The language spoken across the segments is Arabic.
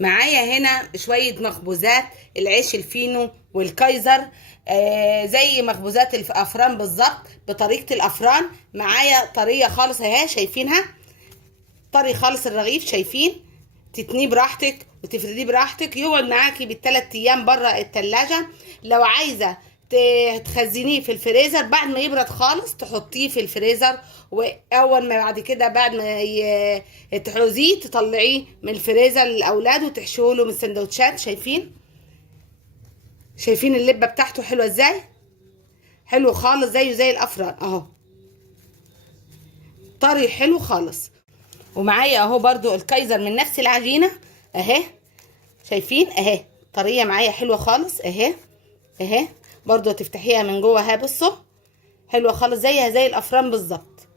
معايا هنا شوية مخبوزات العيش الفينو والكايزر. زي مخبوزات الافران بالظبط، بطريقة الافران. معايا طرية خالص اهي، شايفينها؟ طري خالص الرغيف، شايفين؟ تتنيه براحتك وتفرديه براحتك. يقعد معاكي بالثلاث ايام بره التلاجة. لو عايزة تخزنيه في الفريزر، بعد ما يبرد خالص تحطيه في الفريزر، واول ما بعد كده بعد ما تحوزيه تطلعيه من الفريزر للاولاد وتحشوا له من السندوتشات. شايفين اللبه بتاعته حلوه ازاي؟ حلو خالص، زيه زي الافران اهو، طري حلو خالص. ومعايا اهو برضو الكايزر من نفس العجينه اهي، شايفين؟ اهي طريه معايا حلوه خالص اهي. اهي برضو تفتحيها من جوه اهي، بصوا حلوه خالص زيها زي الافران بالظبط.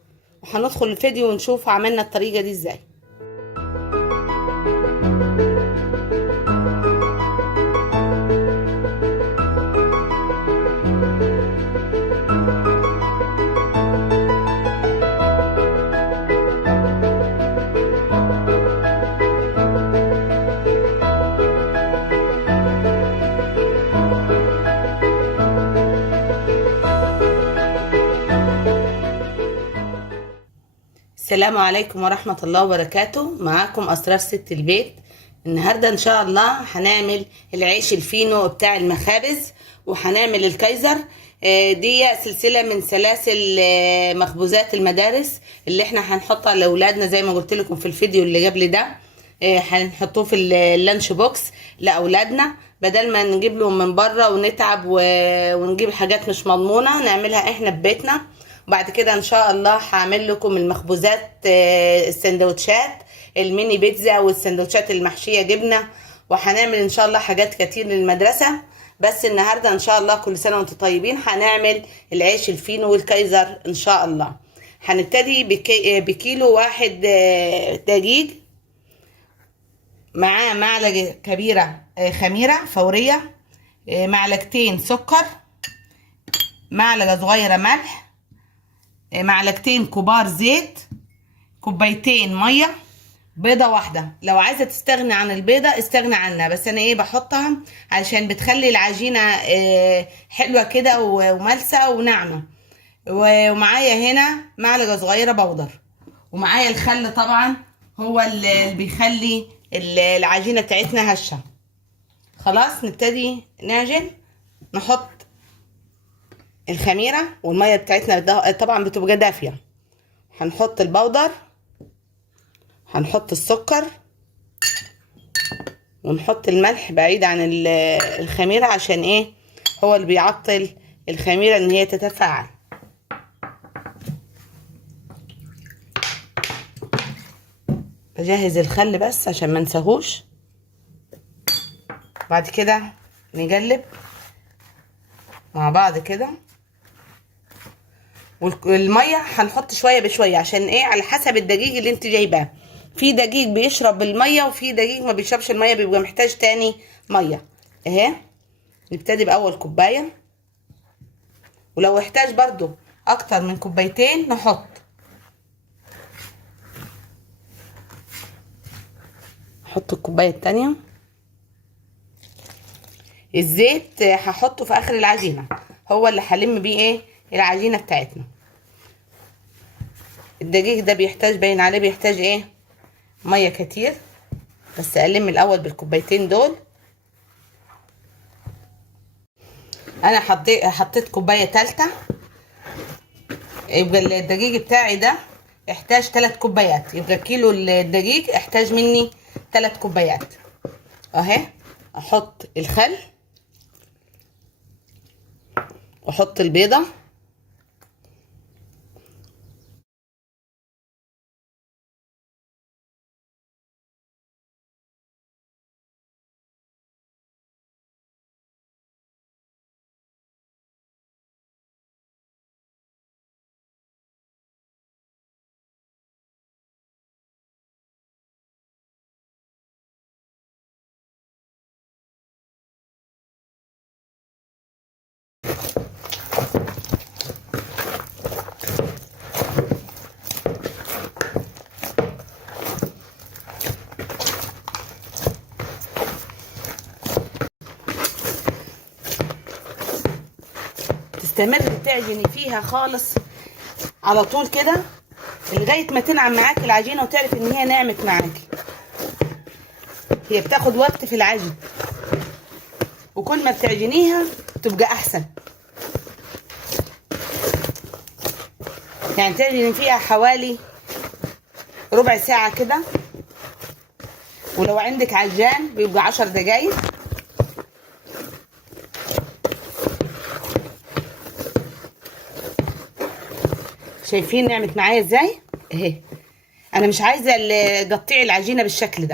وهندخل الفيديو ونشوف عملنا الطريقه دي ازاي. السلام عليكم ورحمة الله وبركاته. معاكم أسرار ست البيت. النهاردة إن شاء الله هنعمل العيش الفينو بتاع المخابز، وهنعمل الكايزر. دي سلسلة من سلاسل مخبوزات المدارس اللي احنا هنحطها لأولادنا زي ما قلت لكم في الفيديو اللي قبل ده. هنحطوه في اللانش بوكس لأولادنا، بدل ما نجيب لهم من بره ونتعب ونجيب حاجات مش مضمونة، نعملها احنا ببيتنا. وبعد كده ان شاء الله هعمل لكم المخبوزات، السندوتشات الميني بيتزا والسندوتشات المحشيه جبنه، وهنعمل ان شاء الله حاجات كتير للمدرسه. بس النهارده ان شاء الله كل سنه وانتم طيبين هنعمل العيش الفينو والكايزر ان شاء الله. هنبتدي بكيلو واحد دقيق، معاه معلقه كبيره خميره فوريه، معلقتين سكر، معلقه صغيره ملح، معلقتين كبار زيت، كوبايتين ميه، بيضه واحده. لو عايزه تستغني عن البيضه استغني عنها، بس انا بحطها علشان بتخلي العجينه حلوه كده وملسه وناعمه. ومعايا هنا معلقه صغيره بودر، ومعايا الخل طبعا هو اللي بيخلي العجينه بتاعتنا هشه. خلاص نبتدي نعجن. نحط الخميره والميه بتاعتنا طبعا بتبقى دافيه. هنحط البودر، هنحط السكر، ونحط الملح بعيد عن الخميره، عشان هو اللي بيعطل الخميره ان هي تتفاعل. بجهز الخل بس عشان ما نساهوش. بعد كده نقلب مع بعض كده. والميه هنحط شويه بشويه، عشان على حسب الدقيق اللي انت جايباه. في دقيق بيشرب الميه، وفي دقيق ما بيشربش الميه، بيبقى محتاج تاني ميه اهي. نبتدي باول كوبايه، ولو احتاج برضو اكتر من كوبايتين نحط الكوبايه التانية. الزيت هحطه في اخر العجينه، هو اللي هلم بيه العجينه بتاعتنا. الدقيق ده بيحتاج، باين عليه بيحتاج ميه كتير، بس الم الاول بالكوبايتين دول. انا حطيت كوبايه تالتة، يبقى الدقيق بتاعي ده احتاج 3 كوبايات، يبقى كيلو الدقيق احتاج مني 3 كوبايات اهي. احط الخل، واحط البيضه، تستمر تعجني فيها خالص على طول كده لغايه ما تنعم معاكي العجينه وتعرف ان هي نعمت معاكي. هي بتاخد وقت في العجن، وكل ما بتعجنيها تبقى احسن. يعني تعجني فيها حوالي ربع ساعه كده، ولو عندك عجان بيبقى 10 دقايق. شايفين نعمت معايا ازاي اهي. انا مش عايزه تقطيع العجينه بالشكل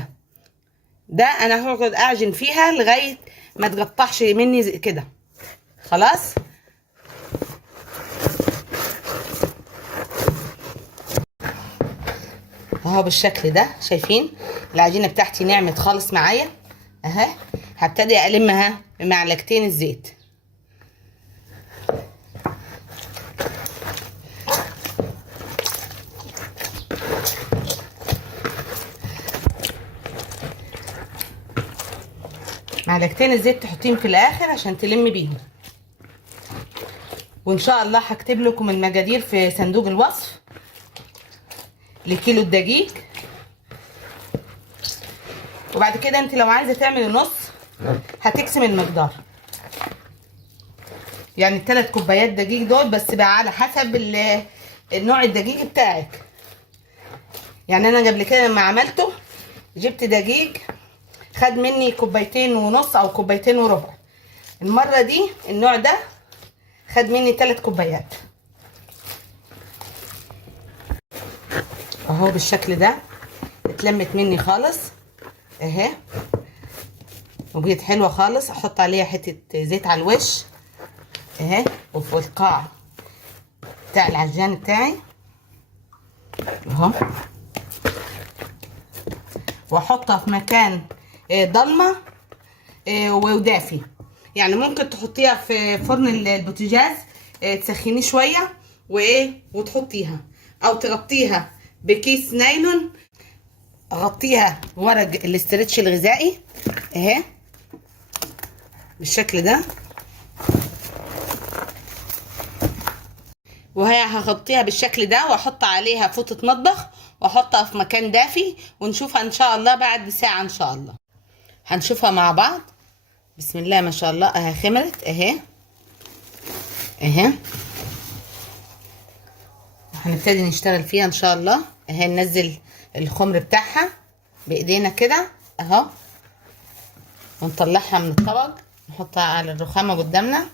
ده انا هقعد اعجن فيها لغايه ما تقطعش مني كده. خلاص اهو بالشكل ده. شايفين العجينه بتاعتي نعمت خالص معايا اهي. هبتدي المها بمعلقتين الزيت. معلقتين الزيت تحطيهم في الاخر عشان تلمي بيهم. وان شاء الله هكتب لكم المقادير في صندوق الوصف لكيلو الدقيق. وبعد كده انت لو عايزه تعملي نص هتقسم المقدار، يعني 3 كوبايات دقيق دول، بس بقى على حسب النوع الدقيق بتاعك. يعني انا قبل كده لما عملته جبت دقيق خد مني 2.5 كوبايات او 2.5 كوبايات. المره دي النوع ده خد مني 3 كوبايات اهو بالشكل ده. اتلمت مني خالص اهي وبقت حلوه خالص. احط عليها حته زيت على الوش اهي، وفي القاع بتاع العجان بتاعي اهو، واحطها في مكان ضلمه ودافي. يعني ممكن تحطيها في فرن البوتاجاز تسخنيه شويه وتحطيها، او تغطيها بكيس نايلون. اغطيها ورق الاسترتش الغذائي اهي بالشكل ده، وهي هغطيها بالشكل ده واحط عليها فوطة مطبخ واحطها في مكان دافي، ونشوفها ان شاء الله بعد ساعة. ان شاء الله هنشوفها مع بعض. بسم الله ما شاء الله اهي خمرت اهي اهي. هنبتدي نشتغل فيها ان شاء الله اهي. ننزل الخمر بتاعها بايدينا كده اهو، ونطلعها من الطبق نحطها على الرخامة قدامنا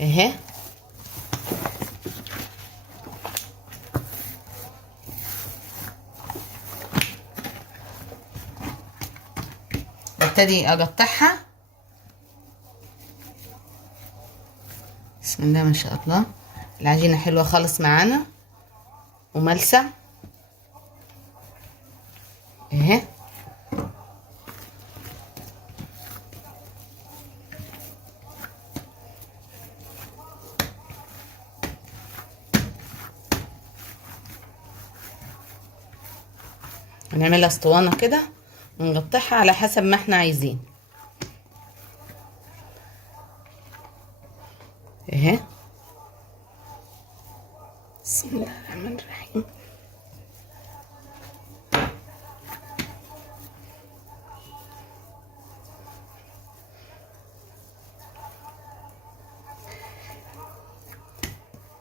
اهي. ابتدي اقطعها. بسم الله ما شاء الله. العجينة حلوة خالص معانا وملسة اهي. هنعملها اسطوانة كده ونقطعها على حسب ما احنا عايزين اهي. بسم الله الرحمن الرحيم.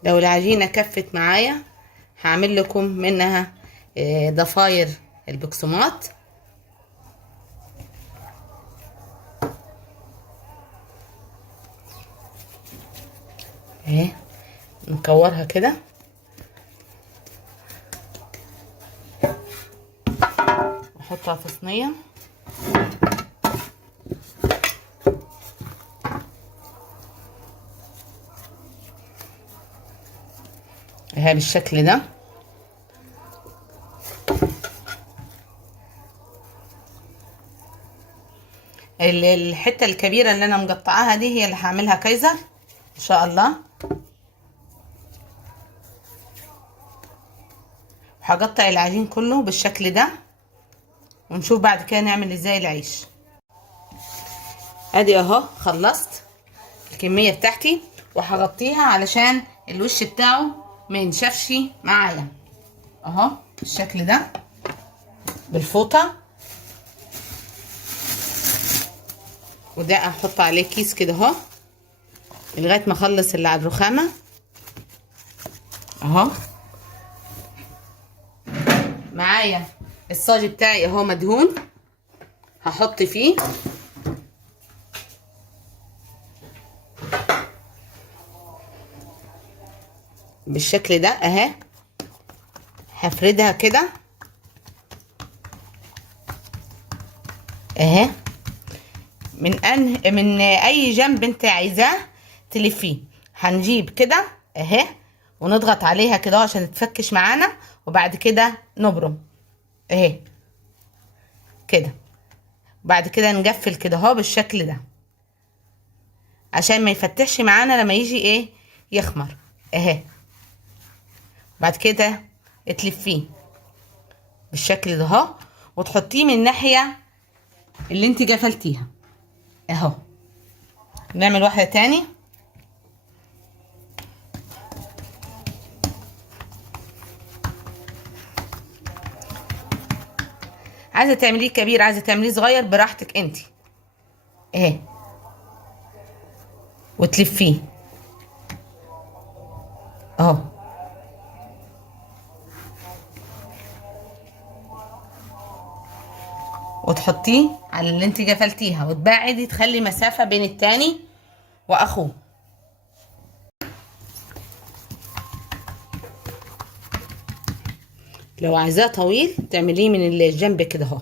لو العجينة كفت معايا هعمل لكم منها ضفاير البقسماط اهي. نكورها كده واحطها في صينية اهي بالشكل ده. الحتة الكبيرة اللي انا مقطعاها دي هي اللي هعملها كايزر ان شاء الله. وهقطع العجين كله بالشكل ده ونشوف بعد كده نعمل ازاي العيش. ادي اهو خلصت الكميه بتاعتي، وهغطيها علشان الوش بتاعه ما ينشفش معايا اهو بالشكل ده بالفوطه. وده هحط عليه كيس كده اهو لغايه ما اخلص اللي على الرخامه اهو. معايا الصاج بتاعي اهو مدهون، هحط فيه بالشكل ده اهي، هفردها كده اهي من اي جنب انت عايزاه تلفيه. هنجيب كده اهي ونضغط عليها كده عشان تفكش معانا، وبعد كده نبرم اهي كده. بعد كده نقفل كده اهو بالشكل ده عشان ما يفتحش معانا لما يجي ايه يخمر اهي. بعد كده تلفيه بالشكل ده اهو وتحطيه من الناحيه اللي انت قفلتيها اهو. نعمل واحده تاني عايزه تعمليه كبير عايزه تعمليه صغير براحتك انت اهي، وتلفيه اهو وتحطيه على اللي انت قفلتيها، وتبعدي تخلي مسافه بين التاني واخوه. لو عايزاه طويل تعمليه من الجنب كده اهو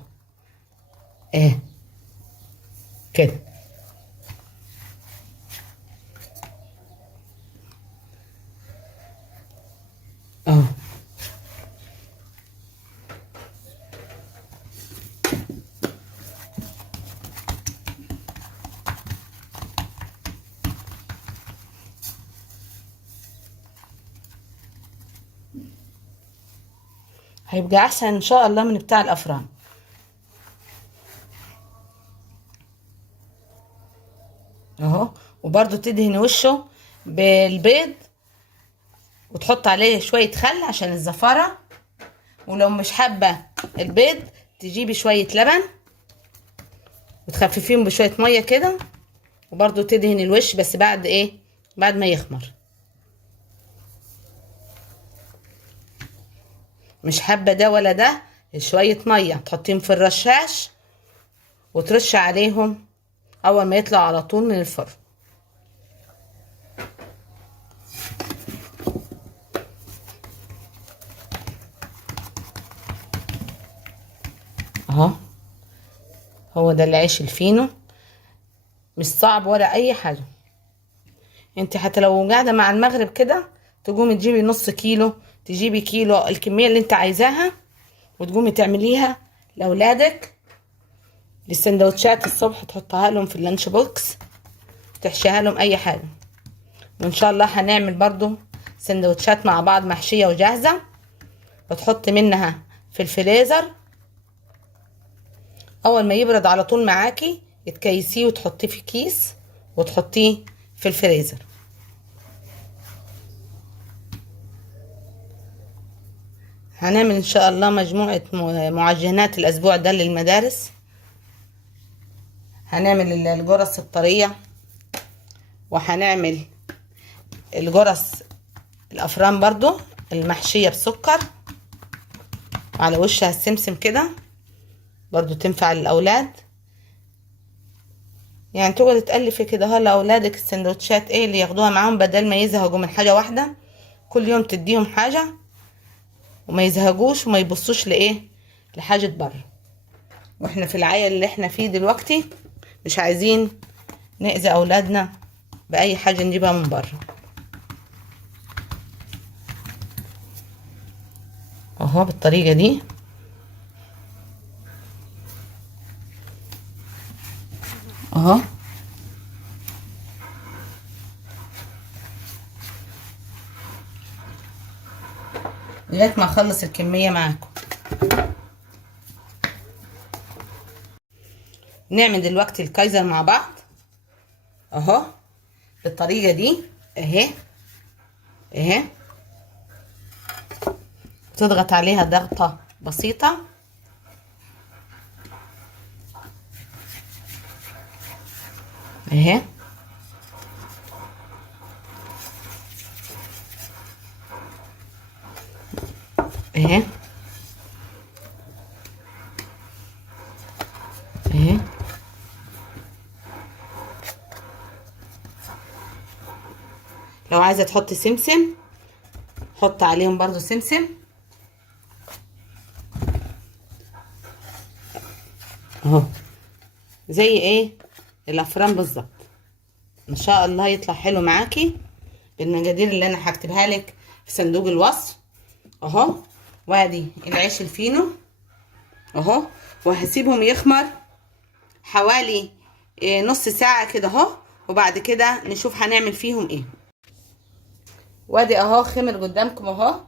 اهي كده اهو. هيبقى احسن ان شاء الله من بتاع الافران اهو. وبرده تدهن وشه بالبيض وتحط عليه شويه خل عشان الزفاره، ولو مش حابه البيض تجيبي شويه لبن وتخففيهم بشويه ميه كده، وبرده تدهن الوش بس بعد ايه بعد ما يخمر. مش حابه ده ولا ده، شويه ميه تحطيهم في الرشاش وترش عليهم اول ما يطلع على طول من الفرن اهو. هو ده العيش الفينو، مش صعب ولا اي حاجه. انت حتى لو قاعده مع المغرب كده تقومي تجيبي نص كيلو، تجيبي كيلو، الكميه اللي انت عايزاها، وتقومي تعمليها لاولادك للسندوتشات الصبح، تحطها لهم في اللانش بوكس، تحشيها لهم اي حاجه. وان شاء الله هنعمل برضو سندوتشات مع بعض محشيه وجاهزه، وتحط منها في الفريزر اول ما يبرد على طول معاكي تكيسيه وتحطيه في كيس وتحطيه في الفريزر. هنعمل ان شاء الله مجموعة معجنات الاسبوع ده للمدارس. هنعمل الجرس الطرية، وهنعمل الجرس الافران برضو المحشية بسكر على وشها السمسم كده، برضو تنفع للاولاد. يعني تقعد تألفي كده اهو لاولادك السندوتشات ايه اللي ياخدوها معاهم، بدل ما يزهقوا من حاجة واحدة كل يوم تديهم حاجة وما يزهقوش وما يبصوش لايه لحاجة بره. واحنا في العيل اللي احنا فيه دلوقتي مش عايزين نأذي اولادنا باي حاجة نجيبها من بره اهو بالطريقة دي اهو. لغايه ما اخلص الكميه معاكم. نعمل دلوقتي الكايزر مع بعض اهو بالطريقه دي اهي اهي. تضغط عليها ضغطه بسيطه اهي اهي اهي. لو عايزه تحطي سمسم حط عليهم برضو سمسم اهو، زي ايه الافران بالظبط. ان شاء الله يطلع حلو معاكي بالمقادير اللي انا هكتبها لك في صندوق الوصف اهو. وادي العيش الفينو اهو، وهسيبهم يخمر حوالي نص ساعه كده اهو، وبعد كده نشوف هنعمل فيهم ايه. وادي اهو خمر قدامكم اهو،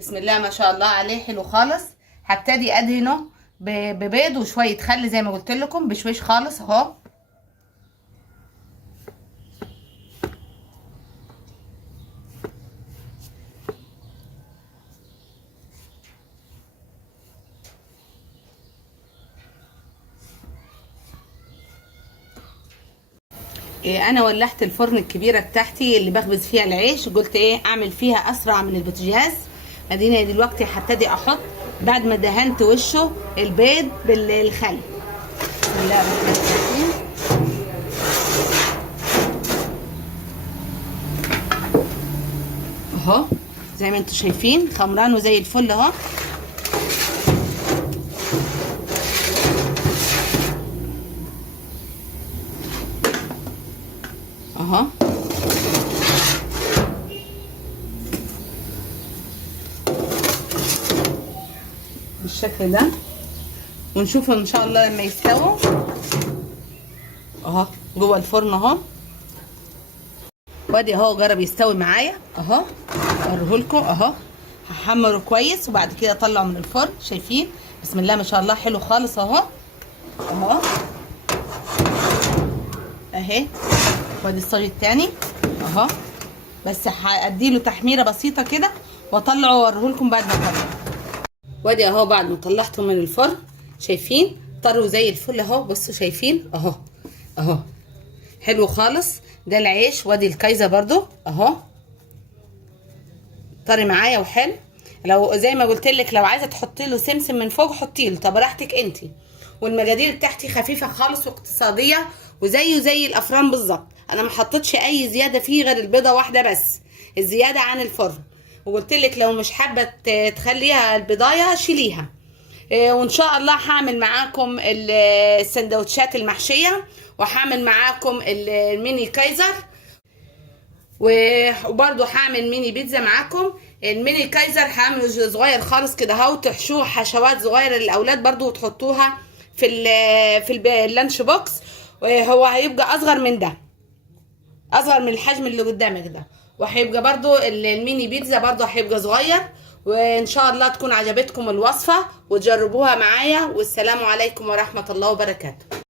بسم الله ما شاء الله عليه حلو خالص. هبتدي ادهنه ببيض وشويه خل زي ما قلت لكم بشويش خالص اهو. انا ولعت الفرن الكبيره بتاعتي اللي بخبز فيها العيش، قلت ايه اعمل فيها اسرع من البوتاجاز. اديني دلوقتي هبتدي احط بعد ما دهنت وشه البيض بالخل. بسم الله الرحمن الرحيم اهو، زي ما انتم شايفين خمران وزي الفل اهو. اهو بالشكل ده، ونشوفهم ان شاء الله لما يستووا اهو جوه الفرن اهو. وادي اهو جرب يستوي معايا اهو، اوريهولكم اهو. هحمره كويس وبعد كده اطلعه من الفرن. شايفين بسم الله ما شاء الله حلو خالص اهو اهو اهي. وادي الصاج التاني اهو، بس هاديله تحميره بسيطه كده واطلعه واوريهولكم بعد ما اطلعه. وادي اهو بعد ما طلعته من الفرن شايفين طروا زي الفل اهو. بصوا شايفين اهو اهو حلو خالص. ده العيش. وادي الكايزر برضو اهو طري معايا وحلو. لو زي ما قلت لك لو عايزه تحطي له سمسم من فوق حطي له، طب براحتك انت. والمقادير بتاعتي خفيفه خالص واقتصاديه وزيه زي الافران بالظبط. انا ما حطيتش اي زياده فيه غير البيضه واحده بس الزياده عن الفرن. وقلت لك لو مش حابه تخليها البضايه شيليها. وان شاء الله هعمل معاكم السندوتشات المحشيه، وهعمل معاكم الميني كايزر، وبرده هعمل ميني بيتزا معاكم. الميني كايزر هعمله صغير خالص كده اهو، تحشوه حشوات صغيره للاولاد برده وتحطوها في اللانش بوكس. وهو هيبقى اصغر من ده، اصغر من الحجم اللي قدامك ده. وهيبقى برضو الميني بيتزا برضو هيبقى صغير. وان شاء الله تكون عجبتكم الوصفه وتجربوها معايا. والسلام عليكم ورحمه الله وبركاته.